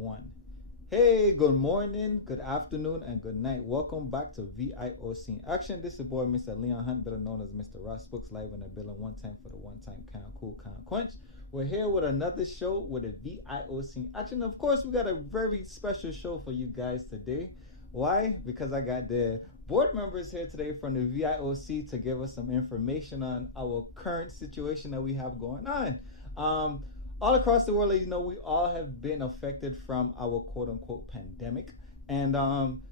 one. Hey, good morning, good afternoon, and good night. Welcome back to VIOC in Action. This is your boy, Mr. Leon Hunt, better known as Mr. Ras Books, live in the building one time for the one time count, cool, count, quench. We're here with another show with a VIOC in Action. Of course, we got a very special show for you guys today. Why? Because I got the board members here today from the VIOC to give us some information on our current situation that we have going on. All across the world, we all have been affected from our quote unquote pandemic. And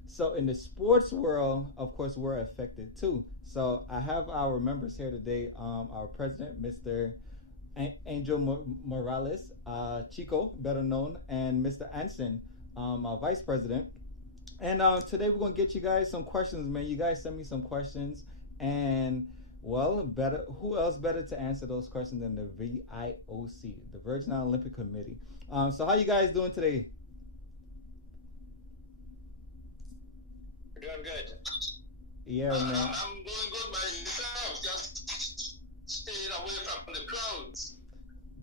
so in the sports world, of course, we're affected too. So I have our members here today, our president, Mr. Angel Morales, Chico, better known, and Mr. Ansen, our vice president. And today we're going to get you guys some questions, man. You guys send me some questions, and well, better. Who else better to answer those questions than the VIOC, the Virgin Island Olympic Committee? So how you guys doing today? We're doing good. Yeah, man. I'm doing good myself. Just staying away from the crowds.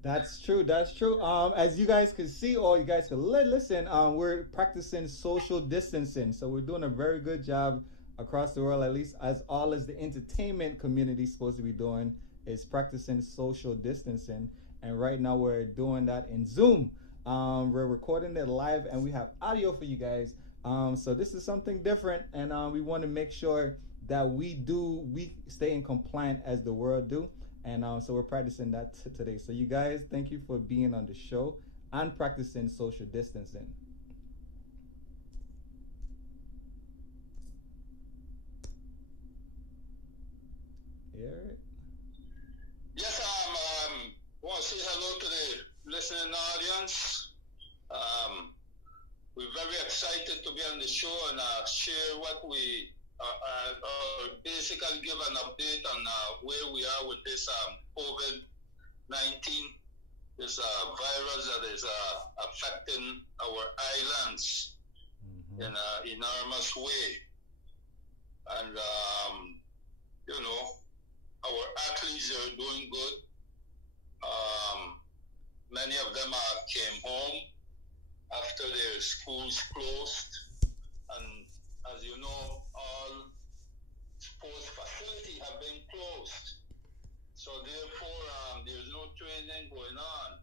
That's true. That's true. As you guys can see, or you guys can listen, we're practicing social distancing. So we're doing a very good job across the world, at least as all as the entertainment community is supposed to be doing, is practicing social distancing. And right now we're doing that in Zoom. We're recording it live, and we have audio for you guys. So this is something different, and we want to make sure that we stay in compliant as the world do. And so we're practicing that today. So you guys, thank you for being on the show and practicing social distancing. Yeah. Yes, want to say hello to the listening audience. We're very excited to be on the show and share what we basically give an update on where we are with this COVID-19, this virus that is affecting our islands in an enormous way. And, our athletes are doing good. Many of them came home after their schools closed. And as you know, all sports facilities have been closed. So therefore, there's no training going on.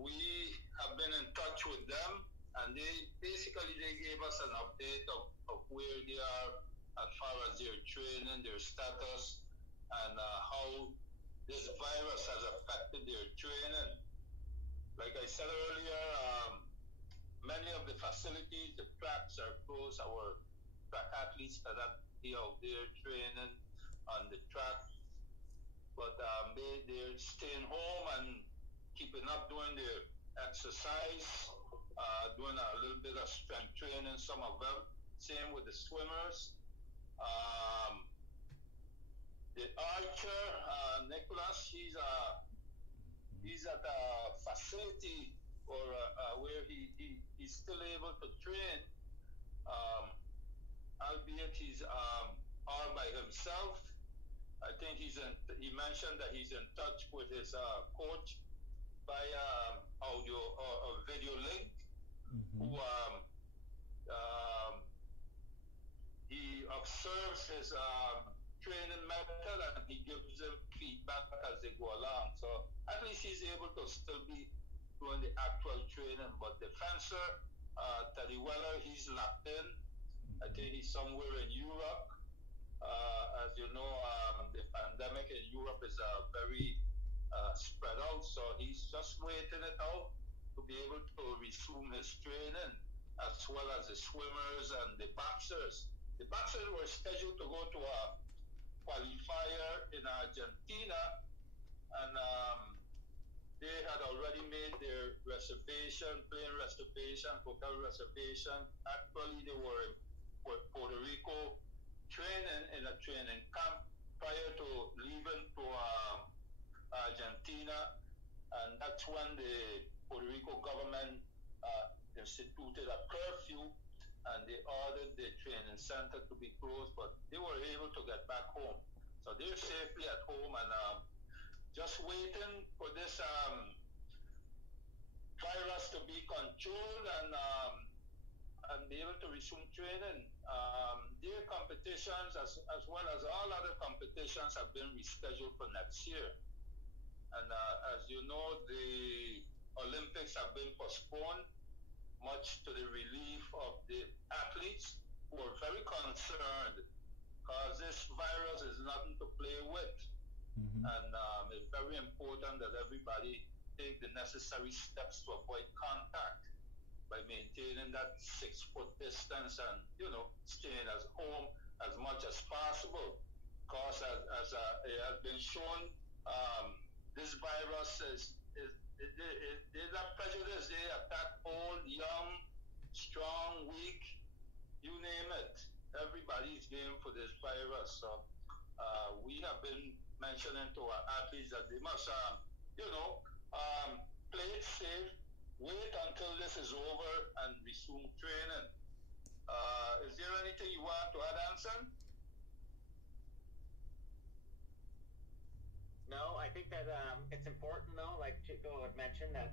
We have been in touch with them, and they gave us an update of where they are as far as their training, their status, and how this virus has affected their training. Like I said earlier, many of the facilities, the tracks are closed. Our track athletes cannot be out there training on the track. But they're staying home and keeping up doing their exercise, doing a little bit of strength training, some of them. Same with the swimmers. The archer, Nicholas, he's at a facility or where he's still able to train, albeit he's all by himself. I think he mentioned that he's in touch with his coach by audio or video link, who he observes his training method and he gives them feedback as they go along. So at least he's able to still be doing the actual training. But the fencer, Teddy Weller, he's locked in. I think he's somewhere in Europe. As you know, the pandemic in Europe is very spread out. So he's just waiting it out to be able to resume his training, as well as the swimmers and the boxers. The boxers were scheduled to go to a qualifier in Argentina, and they had already made their reservation, plane reservation, hotel reservation. Actually, they were in Puerto Rico training in a training camp prior to leaving to Argentina, and that's when the Puerto Rico government instituted a curfew, and they ordered the training center to be closed, but they were able to get back home. So they're safely at home and just waiting for this virus to be controlled and be able to resume training. Their competitions, as well as all other competitions, have been rescheduled for next year. And as you know, the Olympics have been postponed, much to the relief of the athletes who are very concerned because this virus is nothing to play with. And it's very important that everybody take the necessary steps to avoid contact by maintaining that 6-foot distance and, staying at home as much as possible. Because as it has been shown, this virus they're not prejudiced. They attack old, young, strong, weak, you name it. Everybody's game for this virus. So we have been mentioning to our athletes that they must, play it safe, wait until this is over, and resume training. Is there anything you want to add, Ansen? No, I think that it's important, though, like Chico had mentioned, that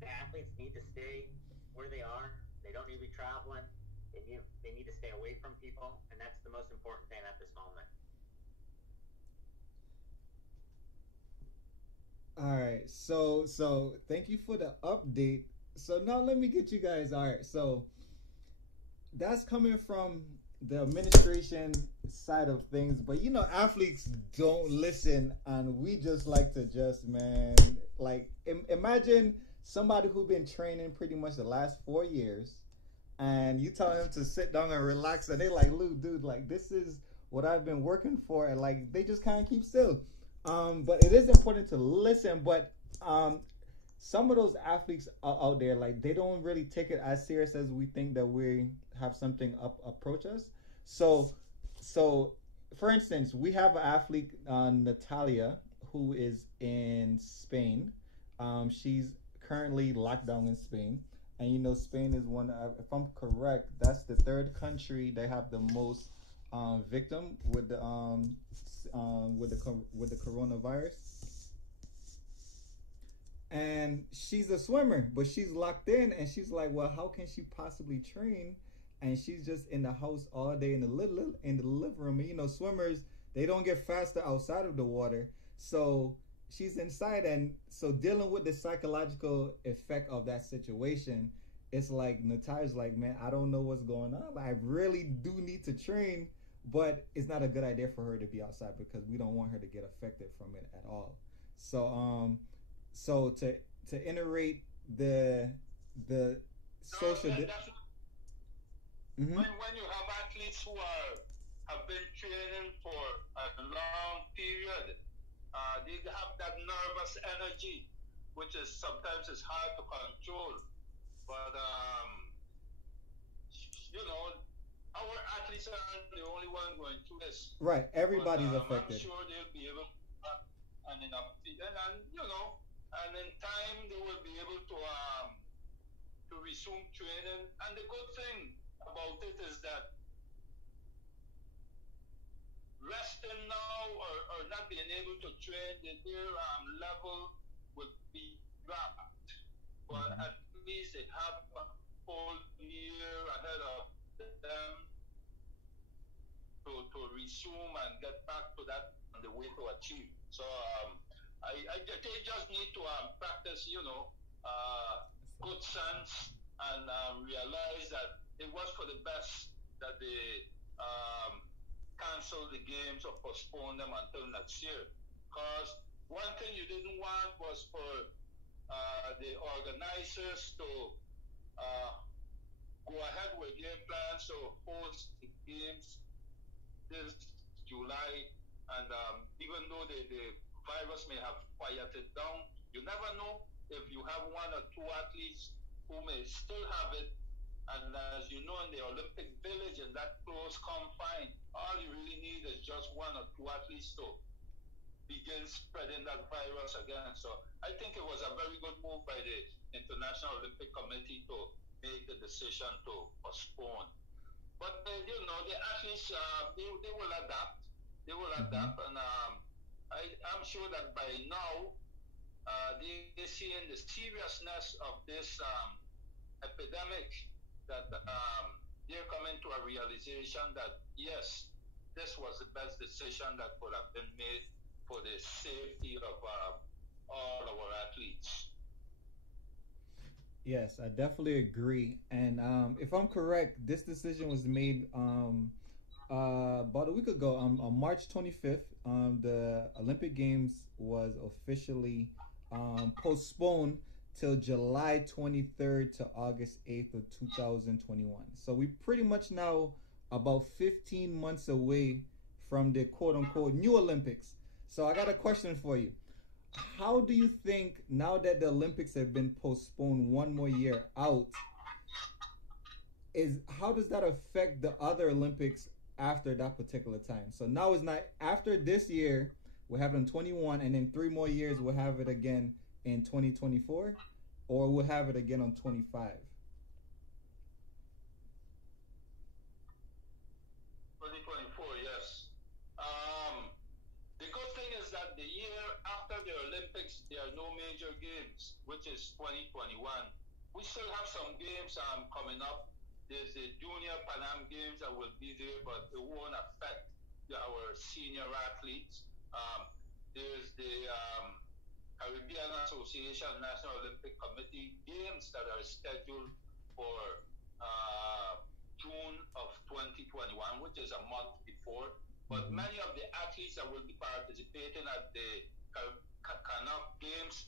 the athletes need to stay where they are. They don't need to be traveling. They need to stay away from people, and that's the most important thing at this moment. All right, so thank you for the update. So now let me get you guys. All right, so that's coming from the administration side of things, but athletes don't listen, and we just like to imagine somebody who's been training pretty much the last 4 years, and you tell them to sit down and relax, and they like, Lou, dude, like, this is what I've been working for, and like they just kind of keep still. But it is important to listen, but some of those athletes out there, like, they don't really take it as serious as we think that we have something approach us. So for instance, we have an athlete, Natalia, who is in Spain. She's currently locked down in Spain, and Spain is one. If I'm correct, that's the third country they have the most victim with the coronavirus. And she's a swimmer, but she's locked in, and she's like, well, how can she possibly train? And she's just in the house all day in the living room. And swimmers, they don't get faster outside of the water. So she's inside, and so dealing with the psychological effect of that situation, it's like Natalia's like, man, I don't know what's going on. I really do need to train, but it's not a good idea for her to be outside because we don't want her to get affected from it at all. So to iterate the social. When you have athletes who have been training for a long period, they have that nervous energy, which is sometimes is hard to control. But our athletes aren't the only one going through this. Right, everybody's affected. I'm sure they'll be able to, and in time they will be able to resume training. And the good thing about it is that resting now or not being able to train, their level will be dropped. But at least they have a whole year ahead of them to resume and get back to that on the way to achieve. So they just need to practice, good sense and realize that it was for the best that they cancel the games or postpone them until next year. Because one thing you didn't want was for the organizers to go ahead with their plans to host the games this July. And even though the virus may have quieted down, you never know if you have one or two athletes who may still have it. And as you know, in the Olympic Village, in that close confine, all you really need is just one or two athletes to begin spreading that virus again. So I think it was a very good move by the International Olympic Committee to make the decision to postpone. But the athletes, they will adapt. They will adapt, and I'm sure that by now they seeing the seriousness of this epidemic, that they're coming to a realization that yes, this was the best decision that could have been made for the safety of all our athletes. Yes, I definitely agree. And if I'm correct, this decision was made about a week ago. On March 25th, the Olympic Games was officially postponed till July 23rd to August 8th of 2021. So we pretty much now about 15 months away from the quote unquote new Olympics. So I got a question for you. How do you think, now that the Olympics have been postponed one more year out, is how does that affect the other Olympics after that particular time? So now it's not after this year, we'll have it in 21, and in 3 more years we'll have it again in 2024, or we'll have it again on 25. 2024, yes. The good thing is that the year after the Olympics, there are no major games, which is 2021. We still have some games coming up. There's the Junior Pan Am Games that will be there, but it won't affect our senior athletes. There's the Caribbean Association National Olympic Committee Games that are scheduled for June of 2021, which is a month before. But many of the athletes that will be participating at the Canuck Games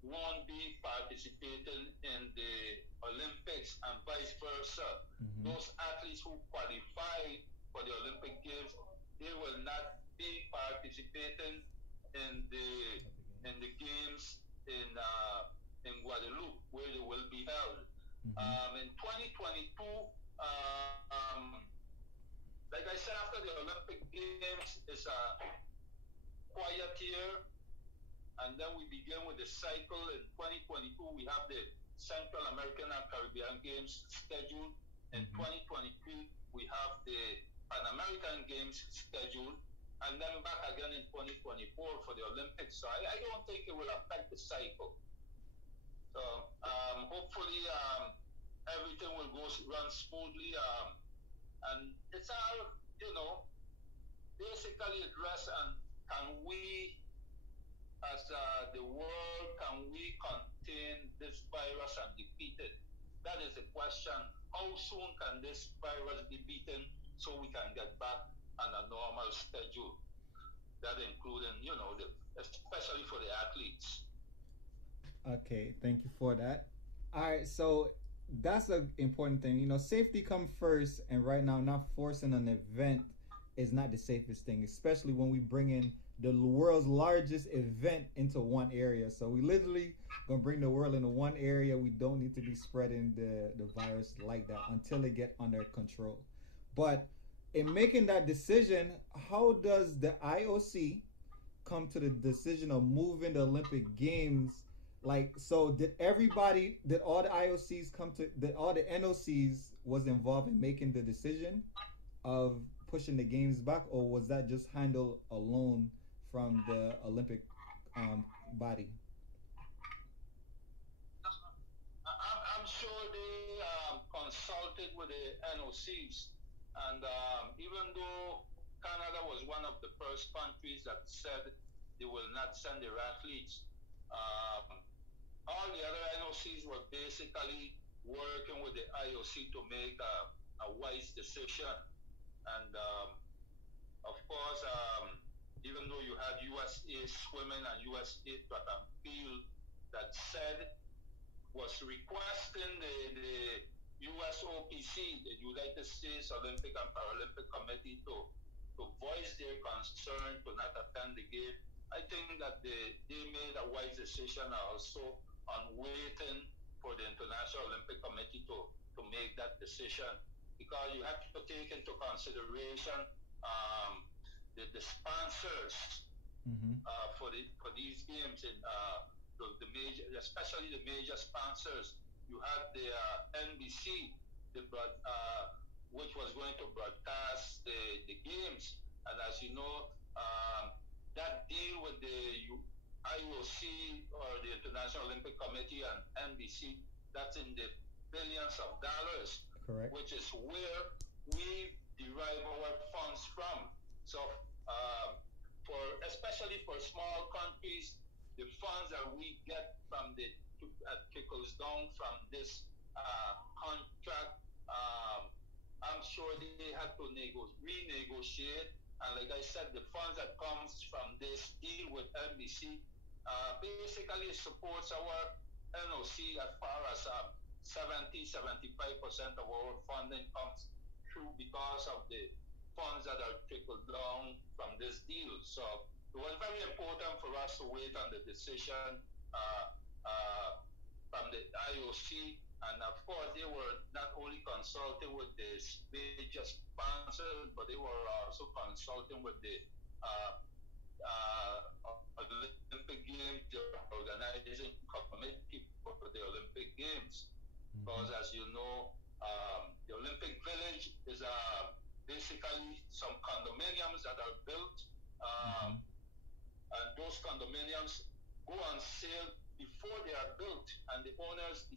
won't be participating in the Olympics, and vice versa. Those athletes who qualify for the Olympic Games, they will not be participating in the games in Guadeloupe, where they will be held. In 2022, like I said, after the Olympic Games, it's a quiet year, and then we begin with the cycle. In 2022, we have the Central American and Caribbean Games scheduled. In 2023, we have the Pan American Games scheduled, and then back again in 2024 for the Olympics. So I don't think it will affect the cycle. So hopefully everything will run smoothly. And it's all, basically address and can we, as the world, can we contain this virus and defeat it? That is the question. How soon can this virus be beaten so we can get back on a normal schedule? That including, especially for the athletes. Okay, thank you for that. All right, so that's an important thing. Safety come first, and right now, not forcing an event is not the safest thing, especially when we bring in the world's largest event into one area. So we literally gonna bring the world into one area. We don't need to be spreading the virus like that until it get under control. But in making that decision, how does the IOC come to the decision of moving the Olympic Games? Like, so did all the IOCs all the NOCs was involved in making the decision of pushing the games back, or was that just handled alone from the Olympic body? I'm sure they consulted with the NOCs, and even though Canada was one of the first countries that said they will not send their athletes, all the other NOCs were basically working with the IOC to make a wise decision. And of course, even though you had USA Swimming and USA Track and Field that said was requesting the USOPC, the United States Olympic and Paralympic Committee, to voice their concern to not attend the game, I think that they made a wise decision also on waiting for the International Olympic Committee to make that decision, because you have to take into consideration the sponsors for these games, in the major, especially the major sponsors. You had the NBC, which was going to broadcast the games, and as you know, that deal with the IOC or the International Olympic Committee and NBC, that's in the billions of dollars. Correct. Which is where we derive our funds from. So, especially for small countries, the funds that we get from trickles down from this contract. I'm sure they had to renegotiate, and like I said, the funds that comes from this deal with NBC basically supports our NOC as far as 70-75% of our funding comes through because of the funds that are trickled down from this deal. So it was very important for us to wait on the decision from the IOC, and of course they were not only consulting with the major sponsors, but they were also consulting with the Olympic Games, the organizing committee for the Olympic Games. Because as you know, the Olympic Village is basically some condominiums that are built, and those condominiums go on sale before they are built, and the owners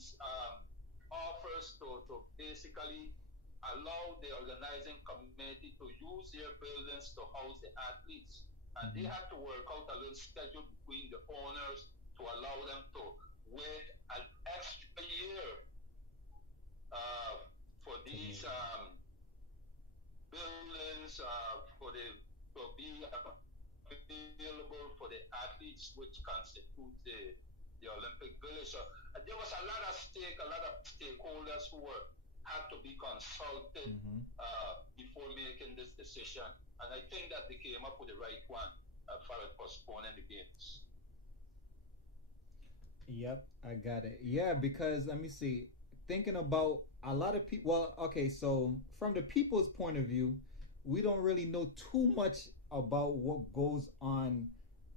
offers to basically allow the organizing committee to use their buildings to house the athletes. And they have to work out a little schedule between the owners to allow them to wait an extra year for these buildings to be available for the athletes, which constitute the Olympic Village. So there was a lot of stakeholders who had to be consulted before making this decision, and I think that they came up with the right one for postponing the games. Yep, I got it. Yeah, because let me see. Thinking about a lot of people. Well, okay, so from the people's point of view, we don't really know too much about what goes on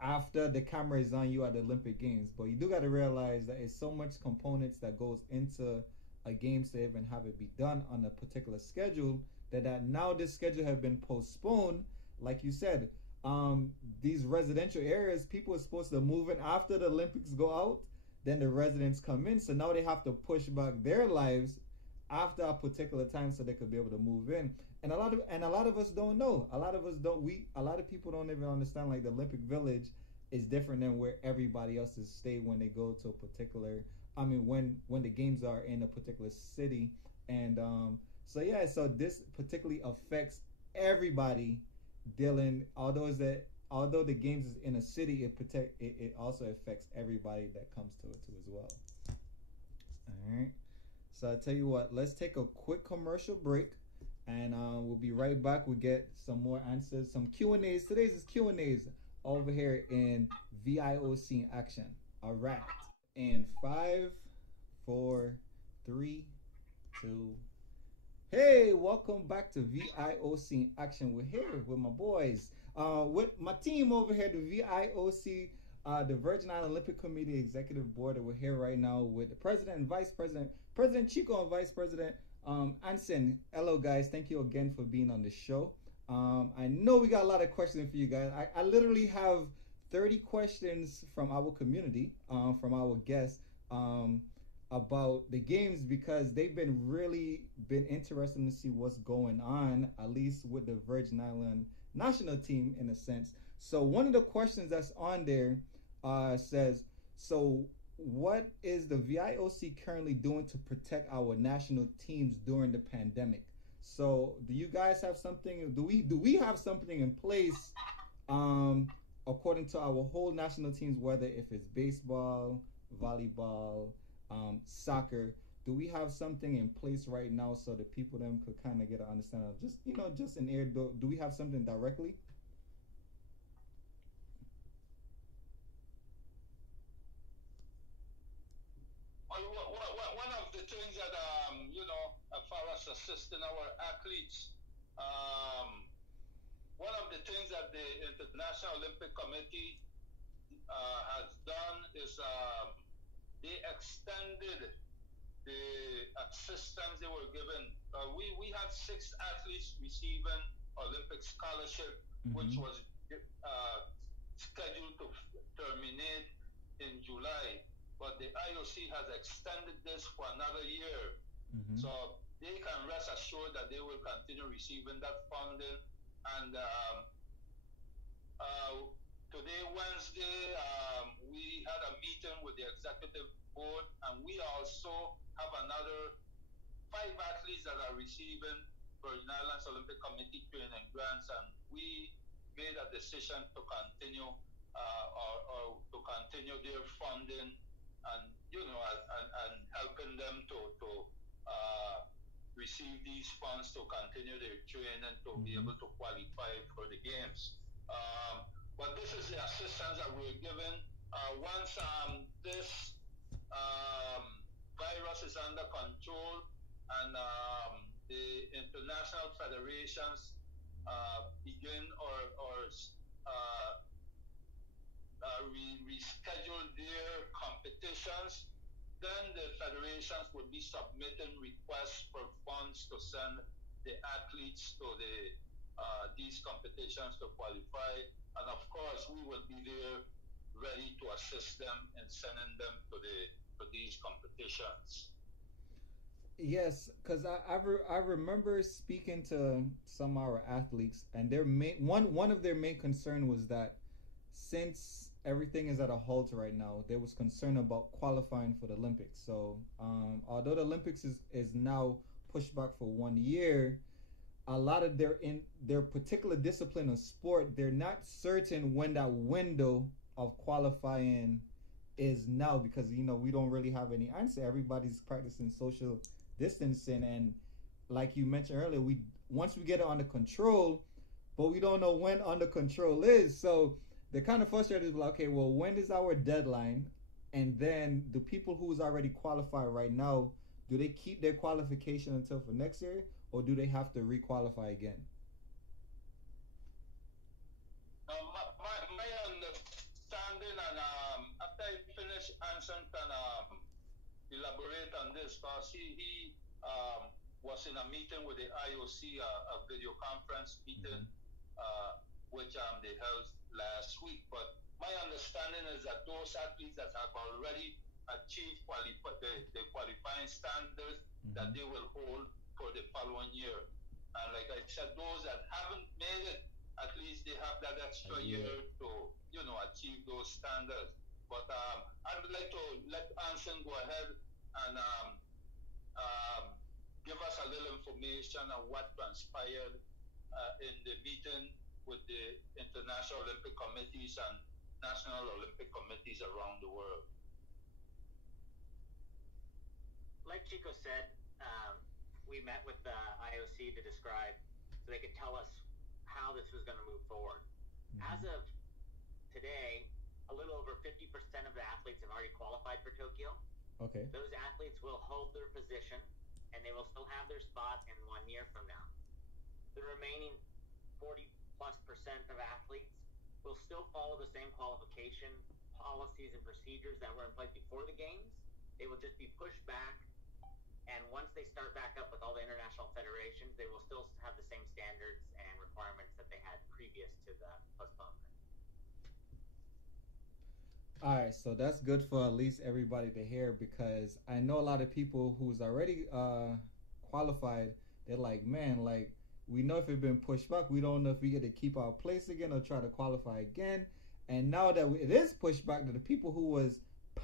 after the camera is on you at the Olympic Games. But you do got to realize that it's so much components that goes into a game to even have it be done on a particular schedule that now this schedule have been postponed. Like you said, these residential areas, people are supposed to move in after the Olympics go out. Then the residents come in, so now they have to push back their lives after a particular time so they could be able to move in. And a lot of us don't know. A lot of people don't even understand, like, the Olympic Village is different than where everybody else is stay when they go to a particular, when the games are in a particular city. And so this particularly affects everybody dealing, although the games is in a city, it also affects everybody that comes to it too as well. All right. So I tell you what, let's take a quick commercial break, and we'll be right back. We'll get some more answers, some Q&As. Today's is Q&As over here in VIOC in action. All right. In 5, 4, 3, 2. Hey, welcome back to VIOC in action. We're here with my boys. With my team over here, the VIOC, the Virgin Island Olympic Committee Executive Board. We're here right now with the President and Vice President, President Chico and Vice President Ansen. Hello, guys. Thank you again for being on the show. I know we got a lot of questions for you guys. I literally have 30 questions from our community, from our guests, about the games, because they've been interested to see what's going on, at least with the Virgin Island national team in a sense. So one of the questions that's on there says, so what is the VIOC currently doing to protect our national teams during the pandemic? So do you guys have something, do we have something in place according to our whole national teams, whether if it's baseball, volleyball, soccer? Do we have something in place right now so that people them could kind of get an understanding of just in air? Do we have something directly? One of the things that as far as assisting our athletes, one of the things that the International Olympic Committee has done is they extended the assistance they were given. We had 6 athletes receiving Olympic scholarship, which was scheduled to terminate in July, but the IOC has extended this for another year. Mm-hmm. So they can rest assured that they will continue receiving that funding. And today, Wednesday, we had a meeting with the executive board, and we also have another 5 athletes that are receiving Virgin Islands Olympic Committee training grants, and we made a decision to continue or to continue their funding and and helping them to receive these funds to continue their training to be able to qualify for the games. But this is the assistance that we're given. Once this virus is under control and the international federations begin or reschedule their competitions, then the federations would be submitting requests for funds to send the athletes to these competitions to qualify. And of course, we will be there ready to assist them in sending them to these competitions. Yes, because I remember speaking to some of our athletes, and their one of their main concern was that since everything is at a halt right now, they was concerned about qualifying for the Olympics. So although the Olympics is now pushed back for 1 year, a lot of their particular discipline of sport, they're not certain when that window of qualifying is now, because we don't really have any answer. Everybody's practicing social distancing, and like you mentioned earlier, once we get it under control, but we don't know when under control is. So they're kind of frustrated, like, okay, well, when is our deadline? And then the people who's already qualified right now, do they keep their qualification until for next year, or do they have to requalify again? My understanding, and after I finish, Ansen can elaborate on this, because he was in a meeting with the IOC, a video conference meeting, which they held last week. But my understanding is that those athletes that have already achieved the qualifying standards, that they will hold for the following year. And like I said, those that haven't made it, at least they have that extra year to achieve those standards. But I'd like to let Ansen go ahead and give us a little information on what transpired in the meeting with the International Olympic Committees and National Olympic Committees around the world. Like Chico said, we met with the IOC to describe, so they could tell us how this was going to move forward. As of today, a little over 50% of the athletes have already qualified for Tokyo. Okay. Those athletes will hold their position, and they will still have their spot in 1 year from now. The remaining 40+% of athletes will still follow the same qualification policies and procedures that were in place before the games. They will just be pushed back, and once they start back up with all the international federations, they will still have the same standards and requirements that they had previous to the postponement. All right, so that's good for at least everybody to hear, because I know a lot of people who's already qualified. They're like, man, like, we know if it's been pushed back, we don't know if we get to keep our place again or try to qualify again. And now that it is pushed back, to the people who was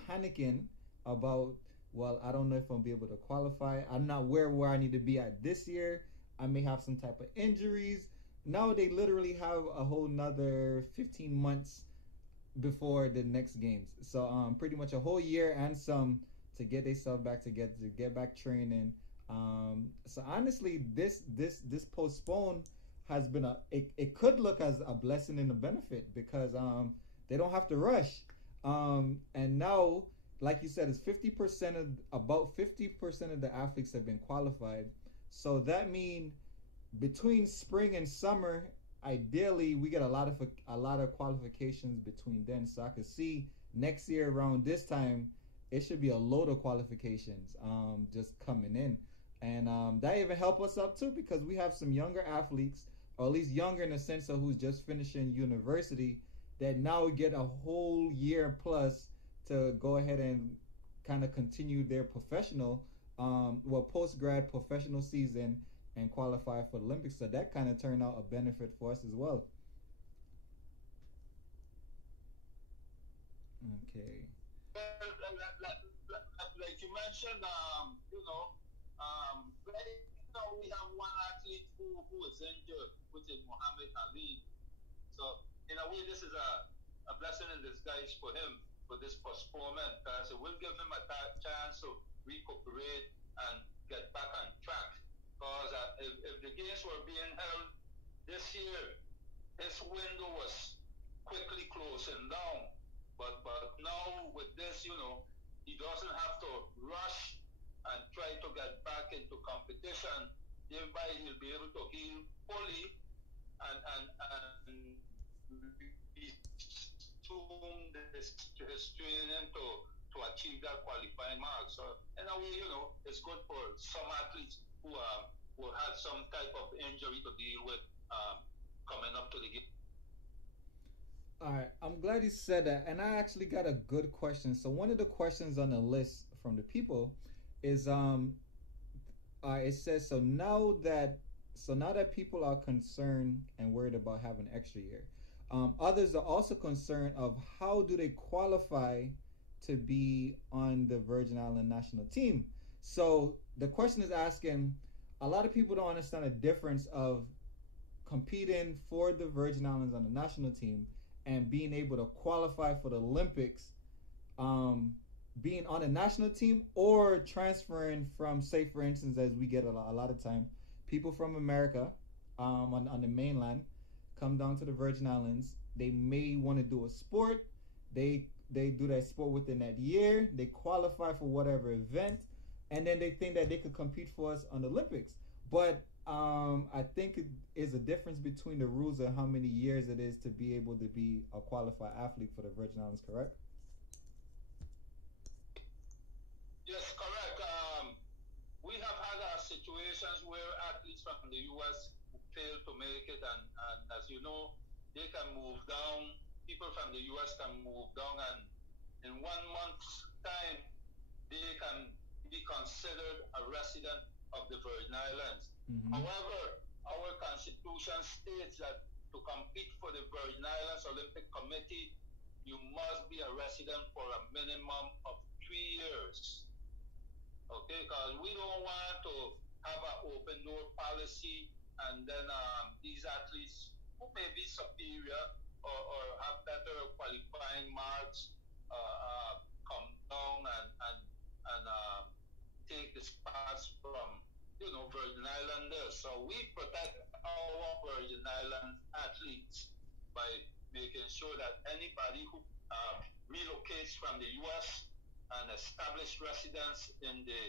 panicking about, well, I don't know if I'm be able to qualify, I'm not where I need to be at this year, I may have some type of injuries. Now they literally have a whole nother 15 months before the next games. So pretty much a whole year and some to get themselves back together, to get back training. So honestly, this postpone has been it could look as a blessing and a benefit, because they don't have to rush. And now, like you said, it's about 50% of the athletes have been qualified. So that means between spring and summer, ideally we get a lot of qualifications between then. So I could see next year around this time, it should be a load of qualifications just coming in. And that even help us up too, because we have some younger athletes, or at least younger in the sense of who's just finishing university, that now get a whole year plus to go ahead and kind of continue their professional, post grad professional season and qualify for the Olympics. So that kind of turned out a benefit for us as well. Okay. Like you mentioned, right now we have one athlete who is injured, which is Muhammad Ali. So in a way, this is a blessing in disguise for him for this postponement, because it will give him a chance to recuperate and get back on track. Because if the games were being held this year, his window was quickly closing down. But now with this, he doesn't have to rush and try to get back into competition. Thereby, he'll be able to heal fully and resume his training to achieve that qualifying mark. So in a way, it's good for some athletes who had some type of injury to deal with coming up to the game. All right, I'm glad you said that, and I actually got a good question. So one of the questions on the list from the people is, it says, so now that people are concerned and worried about having an extra year, others are also concerned of how do they qualify to be on the Virgin Island national team. So the question is asking, a lot of people don't understand the difference of competing for the Virgin Islands on the national team and being able to qualify for the Olympics, being on a national team or transferring from, say for instance, as we get a lot of time, people from America on the mainland come down to the Virgin Islands. They may want to do a sport. They do that sport within that year. They qualify for whatever event, and then they think that they could compete for us on the Olympics. But I think it is a difference between the rules and how many years it is to be able to be a qualified athlete for the Virgin Islands, correct? Yes, correct. We have had situations where athletes from the U.S. fail to make it, and as you know, they can move down. People from the U.S. can move down, and in 1 month's time, they can be considered a resident of the Virgin Islands. Mm-hmm. However, our constitution states that to compete for the Virgin Islands Olympic Committee, you must be a resident for a minimum of 3 years. Okay, because we don't want to have an open door policy, and then these athletes who may be superior or have better qualifying marks come down and take the spots from Virgin Islanders. So we protect our Virgin Island athletes by making sure that anybody who relocates from the U.S. and establish residence in the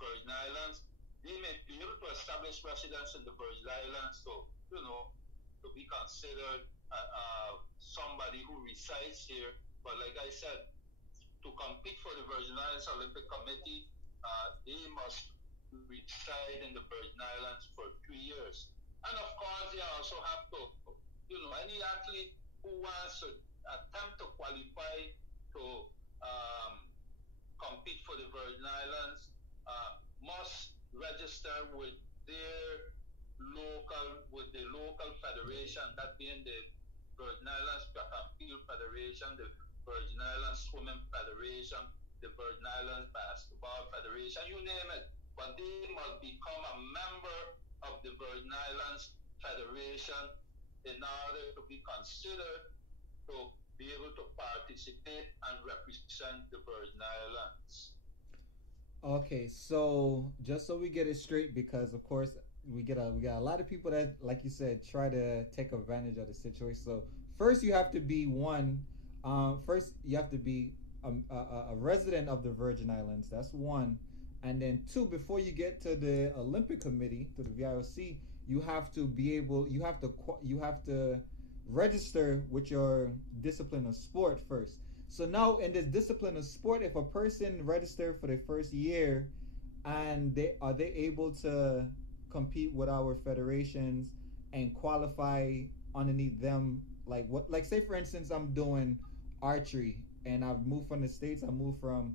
Virgin Islands, they may be able to establish residence in the Virgin Islands, so to be considered somebody who resides here. But like I said, to compete for the Virgin Islands Olympic Committee, they must reside in the Virgin Islands for 3 years. And of course, they also have to, any athlete who wants to attempt to qualify to compete for the Virgin Islands must register with the local federation, that being the Virgin Islands Track and Field Federation, the Virgin Islands Swimming Federation, the Virgin Islands Basketball Federation, you name it. But they must become a member of the Virgin Islands Federation in order to be considered to be able to participate and represent the Virgin Islands. Okay, so just so we get it straight, because of course we got a lot of people that, like you said, try to take advantage of the situation. So first you have to be a resident of the Virgin Islands. That's one. And then two, before you get to the Olympic Committee, to the VIOC, you have to register with your discipline of sport first. So now in this discipline of sport, if a person registered for the first year and are they able to compete with our federations and qualify underneath them like what, like say for instance, I'm doing archery and I've moved from the states. I moved from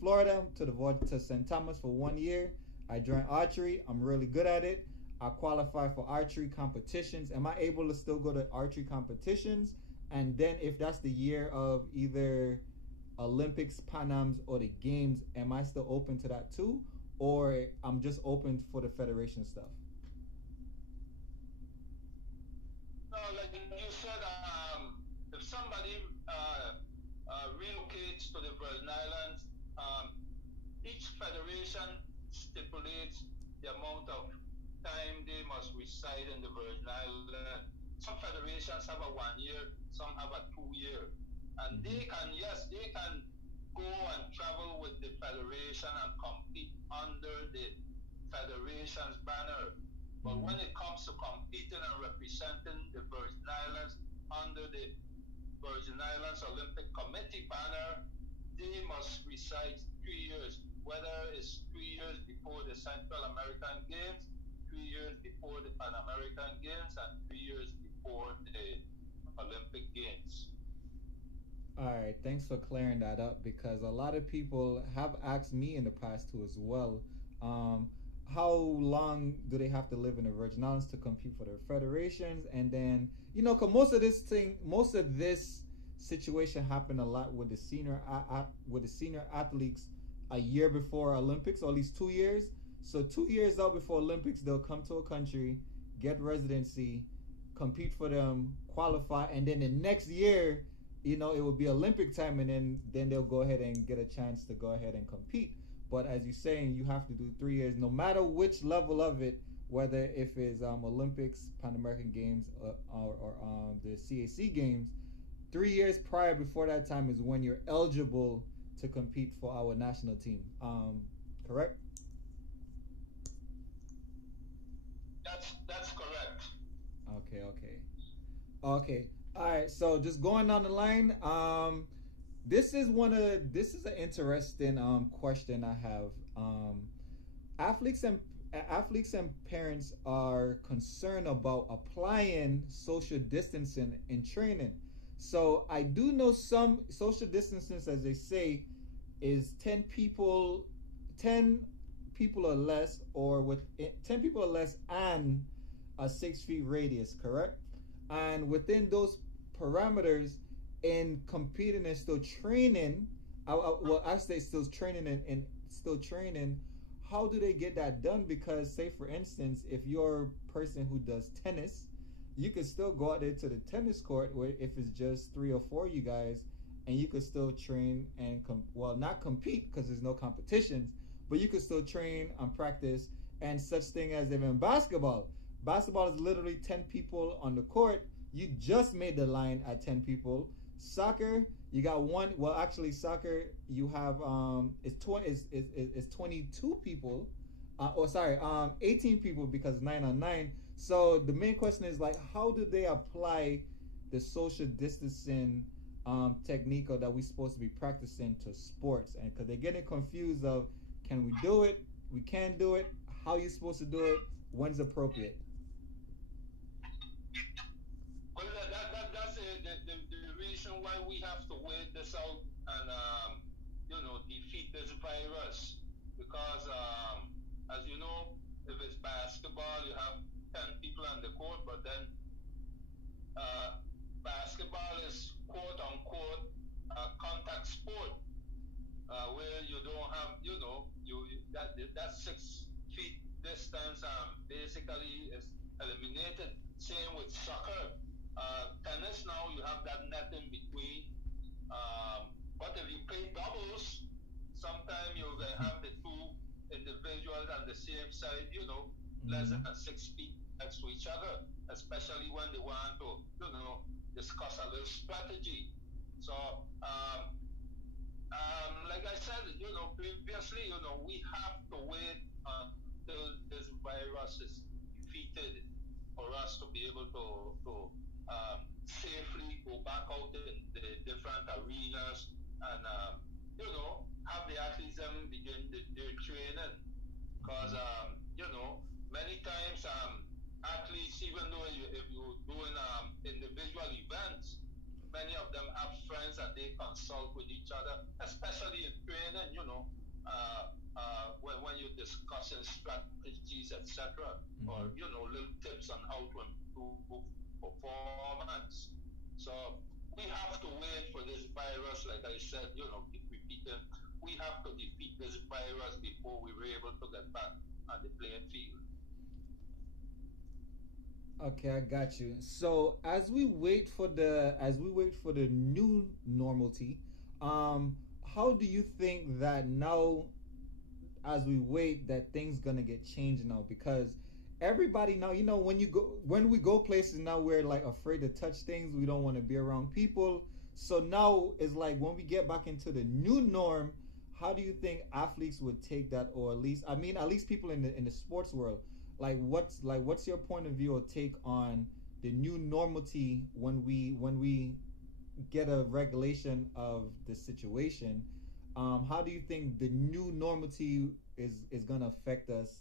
Florida to to St. Thomas for 1 year. I joined archery. I'm really good at it. I qualify for archery competitions. Am I able to still go to archery competitions? And then if that's the year of either Olympics, Panams, or the games, am I still open to that too? Or I'm just open for the federation stuff? No, like you said, if somebody relocates to the Virgin Islands, each federation stipulates the amount of time they must reside in the Virgin Islands. Some federations have a 1 year, some have a 2 year. And they can, yes, they can go and travel with the federation and compete under the federation's banner. But when it comes to competing and representing the Virgin Islands under the Virgin Islands Olympic Committee banner, they must reside 3 years, whether it's 3 years before the Central American Games, 3 years before the Pan American Games, and 3 years before the Olympic Games. All right, thanks for clearing that up because a lot of people have asked me in the past too as well. How long do they have to live in the Virgin Islands to compete for their federations? And then, cause most of this situation happened a lot with the senior athletes a year before Olympics, or at least 2 years. So 2 years out before Olympics, they'll come to a country, get residency, compete for them, qualify, and then the next year, it will be Olympic time, and then they'll go ahead and get a chance to go ahead and compete. But as you're saying, you have to do 3 years, no matter which level of it, whether if it's Olympics, Pan American Games, or the CAC Games. 3 years prior before that time is when you're eligible to compete for our national team. Correct? That's correct. Okay. All right. So just going down the line. This is an interesting question I have. Athletes and parents are concerned about applying social distancing in training. So I do know some social distancing, as they say, is 10 people or less, or with 10 people or less and a 6 feet radius, correct? And within those parameters, in competing and still training, I say still training and still training, how do they get that done? Because say for instance, if you're a person who does tennis, you could still go out there to the tennis court where if it's just 3 or 4 you guys, and you could still train and not compete because there's no competitions, but you could still train and practice. And such thing as even basketball is literally 10 people on the court. You just made the line at 10 people. Soccer, you got one. Well, actually, soccer you have it's 22 people, 18 people because 9-on-9. So the main question is like, how do they apply the social distancing technique that we're supposed to be practicing to sports? And because they're getting confused of, can we do it? We can't do it. How you supposed to do it? When's appropriate? Well, that's the reason why we have to wait this out and defeat this virus, because as you know, if it's basketball, you have 10 people on the court, but then basketball is quote unquote contact sport, where you don't have that 6 feet distance basically is eliminated. Same with soccer. Tennis now you have that net in between. But if you play doubles, sometimes you're gonna have the two individuals on the same side, less than 6 feet next to each other, especially when they want to, discuss a little strategy. So, like I said, previously, we have to wait until this virus is defeated for us to be able to safely go back out in the different arenas and, have the athletes begin their training. Because, many times athletes, even though if you're doing individual events, many of them have friends and they consult with each other, especially in training, when you're discussing strategies, etc., or, little tips on how to improve performance. So we have to wait for this virus, like I said, keep repeating, we have to defeat this virus before we were able to get back on the playing field. Okay, I got you. So as we wait for the new normality, how do you think that now, as we wait, that things gonna get changed now? Because everybody now, when we go places now, we're like afraid to touch things. We don't want to be around people. So now it's like when we get back into the new norm, how do you think athletes would take that, or at least people in the sports world, what's your point of view or take on the new normality when we get a regulation of the situation? How do you think the new normality is gonna affect us,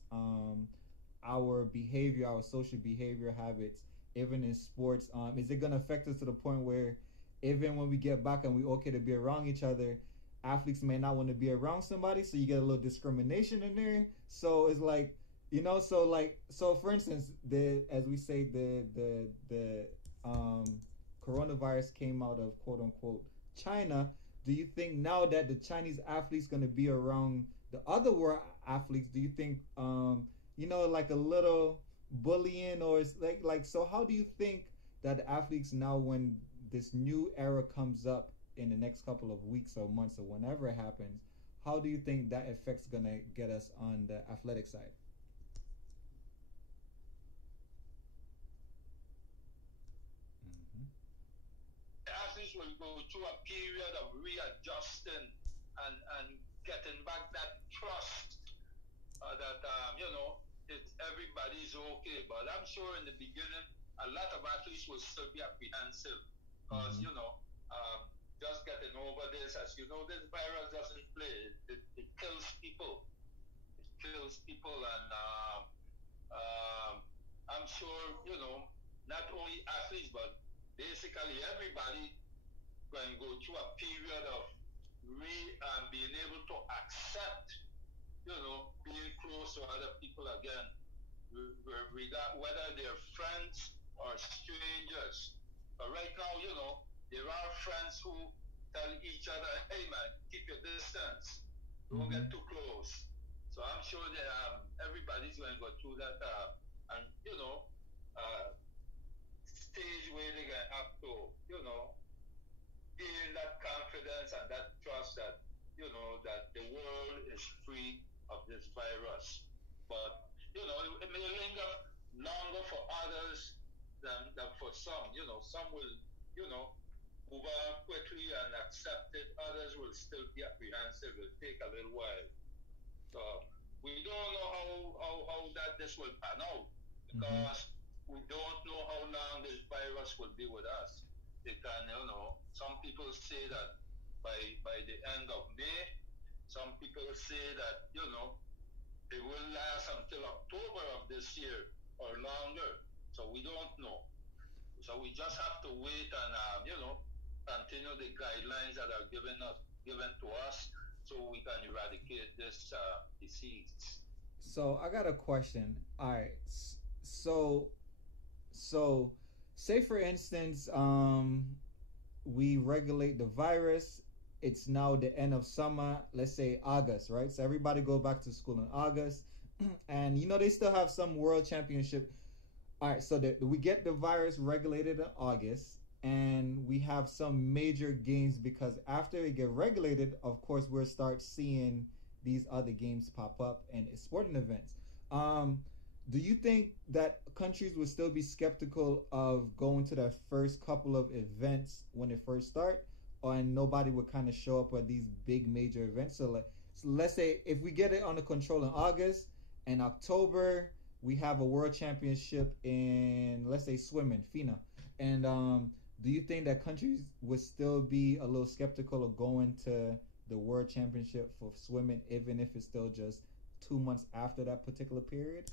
our behavior, our social behavior habits, even in sports? Is it gonna affect us to the point where even when we get back and we okay to be around each other, athletes may not want to be around somebody, so you get a little discrimination in there. So it's like, so for instance, as we say, the coronavirus came out of quote unquote China. Do you think now that the Chinese athletes going to be around the other world athletes, do you think like a little bullying, or it's like so how do you think that the athletes now, when this new era comes up in the next couple of weeks or months or whenever it happens, how do you think that effect's going to get us on the athletic side? Athletes will go through a period of readjusting and getting back that trust, that it's everybody's okay. But I'm sure in the beginning, a lot of athletes will still be apprehensive because just getting over this, as you know, this virus doesn't play. It kills people. It kills people, and I'm sure not only athletes but basically everybody going to go through a period of being able to accept, being close to other people again, whether they're friends or strangers. But right now, there are friends who tell each other, "Hey man, keep your distance. Don't get too close." So I'm sure that everybody's going to go through that, and stage where they're going to have to, gain that confidence and that trust that, that the world is free of this virus. But, it may linger longer for others than for some. Some will, move on quickly and accept it. Others will still be apprehensive. It will take a little while. So we don't know how this will pan out, because we don't know how long this virus will be with us. It can, some people say that by the end of May, some people say that, it will last until October of this year or longer. So we don't know. So we just have to wait and, continue the guidelines that are given to us, so we can eradicate this disease. So I got a question. All right. So say for instance, we regulate the virus. It's now the end of summer, let's say August, right? So everybody go back to school in August, and they still have some world championship. All right, so we get the virus regulated in August, and we have some major games, because after it get regulated, of course, we'll start seeing these other games pop up and sporting events. Do you think that countries would still be skeptical of going to their first couple of events when it first start, and nobody would kind of show up at these big major events? So let's say if we get it under control in August, and October we have a world championship in, let's say, swimming, FINA, and do you think that countries would still be a little skeptical of going to the world championship for swimming, even if it's still just 2 months after that particular period?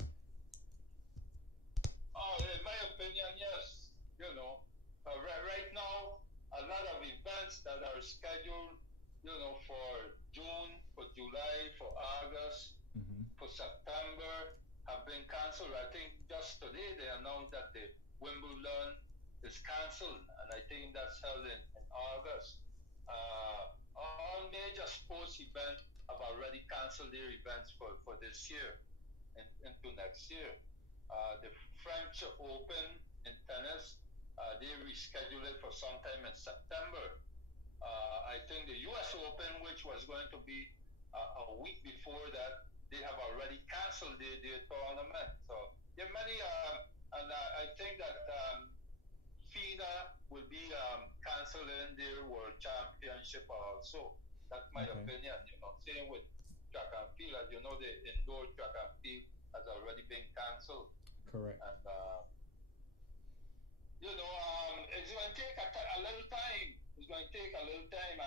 events that are scheduled, for June, for July, for August, for September have been canceled. I think just today they announced that the Wimbledon is canceled, and I think that's held in August. All major sports events have already canceled their events for this year and into next year. The French Open in tennis, they rescheduled it for sometime in September. I think the U.S. Open, which was going to be a week before that, they have already canceled their tournament. So there are many, and I think that FIDA will be canceling their World Championship also. That's my opinion. Same with track and field. As you know, the indoor track and field has already been canceled. Correct. And it's going to take a little time. It's going to take a little time.